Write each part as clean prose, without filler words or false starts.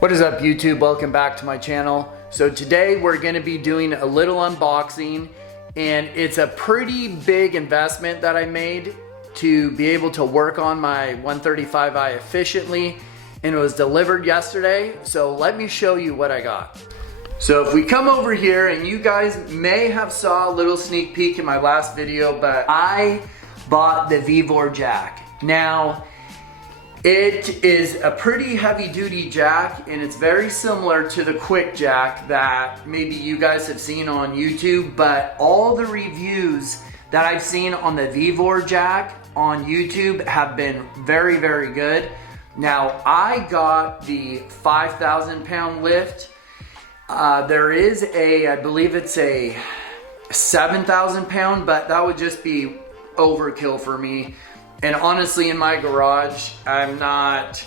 What is up, YouTube? Welcome back to my channel. So today we're going to be doing a little unboxing, and it's a pretty big investment that I made to be able to work on my 135i efficiently, and it was delivered yesterday. So let me show you what I got. So if we come over here, and you guys may have saw a little sneak peek in my last video, but I bought the Vevor Jack. Now, it is a pretty heavy duty jack, and it's very similar to the quick jack that maybe you guys have seen on YouTube, but all the reviews that I've seen on the Vevor Jack on YouTube have been very, very good. Now, I got the 5,000 pound lift. There is I believe it's a 7,000 pound, but that would just be overkill for me. And honestly, in my garage, I'm not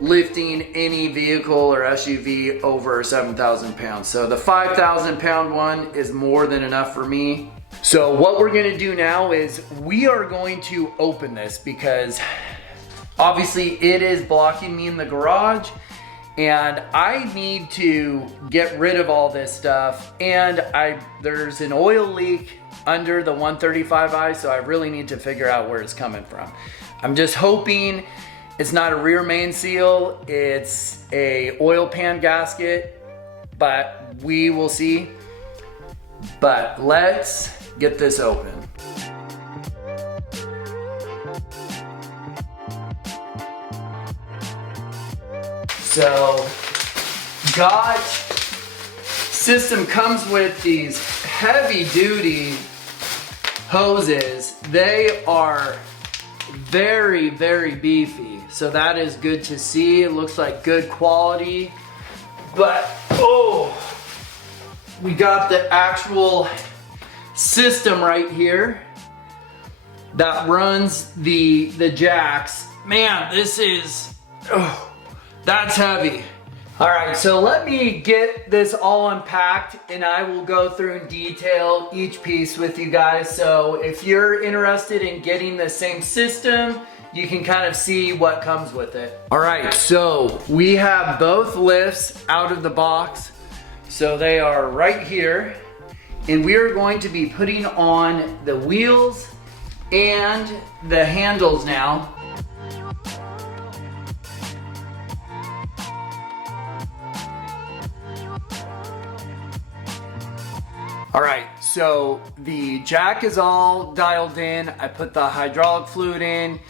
lifting any vehicle or SUV over 7,000 pounds. So the 5,000 pound one is more than enough for me. So what we're gonna do now is we are going to open this, because obviously it is blocking me in the garage, and I need to get rid of all this stuff. And there's an oil leak under the 135i, so I really need to figure out where it's coming from. I'm just hoping it's not a rear main seal, it's a oil pan gasket, but we will see. But let's get this open. So, system comes with these heavy duty hoses. They are very, very beefy. So that is good to see. It looks like good quality. But, oh, we got the actual system right here that runs the jacks. Man, this is, that's heavy. All right, so let me get this all unpacked, and I will go through in detail each piece with you guys. So if you're interested in getting the same system, you can kind of see what comes with it. All right, so we have both lifts out of the box. So they are right here, and we are going to be putting on the wheels and the handles now. All right, so the jack is all dialed in. I put the hydraulic fluid in.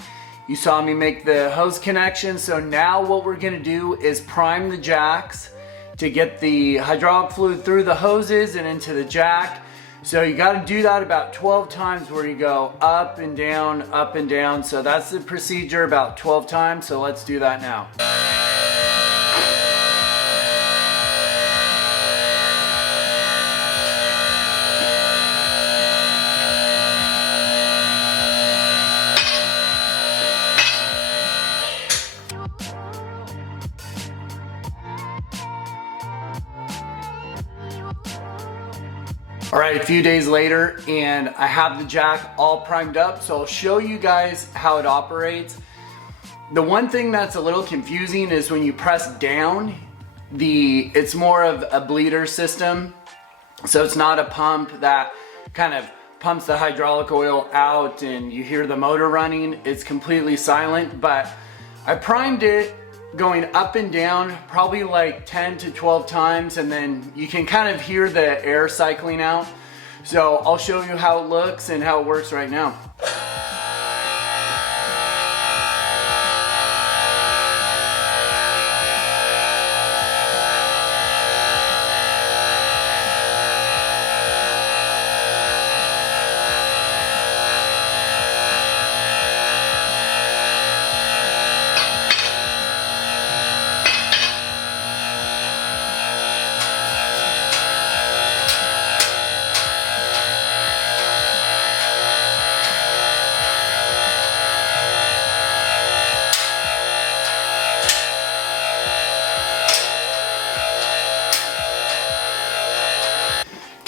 You saw me make the hose connection. So now what we're gonna do is prime the jacks to get the hydraulic fluid through the hoses and into the jack. So you gotta do that about 12 times, where you go up and down, up and down. So that's the procedure about 12 times. So let's do that now. All right, a few days later, and I have the jack all primed up, so I'll show you guys how it operates. The one thing that's a little confusing is when you press down, it's more of a bleeder system. So it's not a pump that kind of pumps the hydraulic oil out and you hear the motor running. It's completely silent, but I primed it going up and down probably like 10 to 12 times, and then you can kind of hear the air cycling out. So I'll show you how it looks and how it works right now.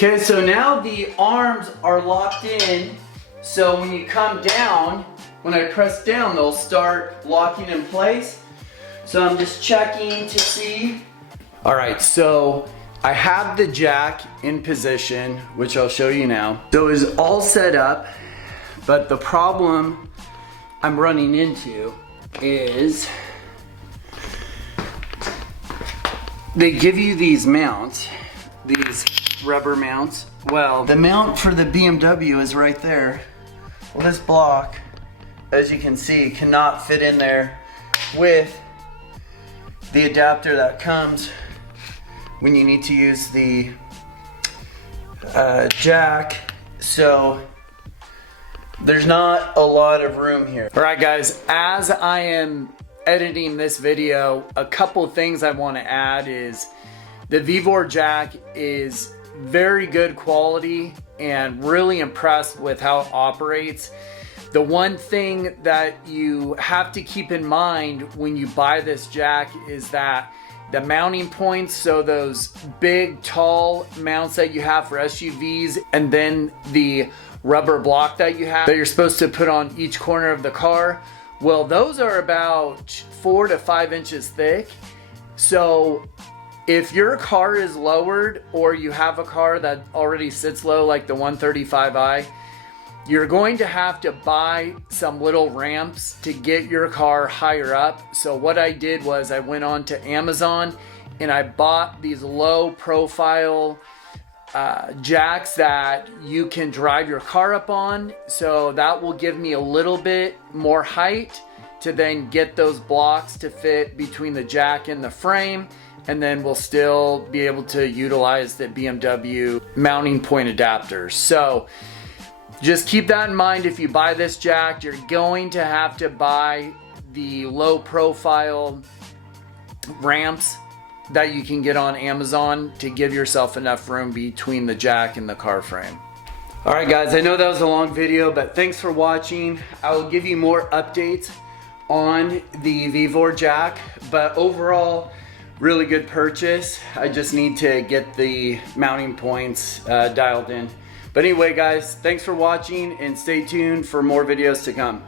Okay, so now the arms are locked in, so when you come down, when I press down, they'll start locking in place. So I'm just checking to see All right, so I have the jack in position, which I'll show you now. So it's all set up, but the problem I'm running into is they give you these mounts, these rubber mounts. Well, the mount for the BMW is right there. Well, this block, as you can see, cannot fit in there with the adapter that comes when you need to use the jack. So there's not a lot of room here. All right guys, as I am editing this video, a couple things I want to add is the Vevor Jack is very good quality and really impressed with how it operates. The one thing that you have to keep in mind when you buy this jack is that the mounting points, so those big tall mounts that you have for SUVs, and then the rubber block that you have that you're supposed to put on each corner of the car, well, those are about 4 to 5 inches thick. So if your car is lowered, or you have a car that already sits low like the 135i, you're going to have to buy some little ramps to get your car higher up. So what I did was I went on to Amazon and I bought these low profile jacks that you can drive your car up on. So that will give me a little bit more height to then get those blocks to fit between the jack and the frame. And then we'll still be able to utilize the BMW mounting point adapters. So just keep that in mind. If you buy this jack, you're going to have to buy the low profile ramps that you can get on Amazon to give yourself enough room between the jack and the car frame. All right guys, I know that was a long video, but thanks for watching. I will give you more updates on the Vevor Jack, but overall, really good purchase. I just need to get the mounting points dialed in. But anyway guys, thanks for watching and stay tuned for more videos to come.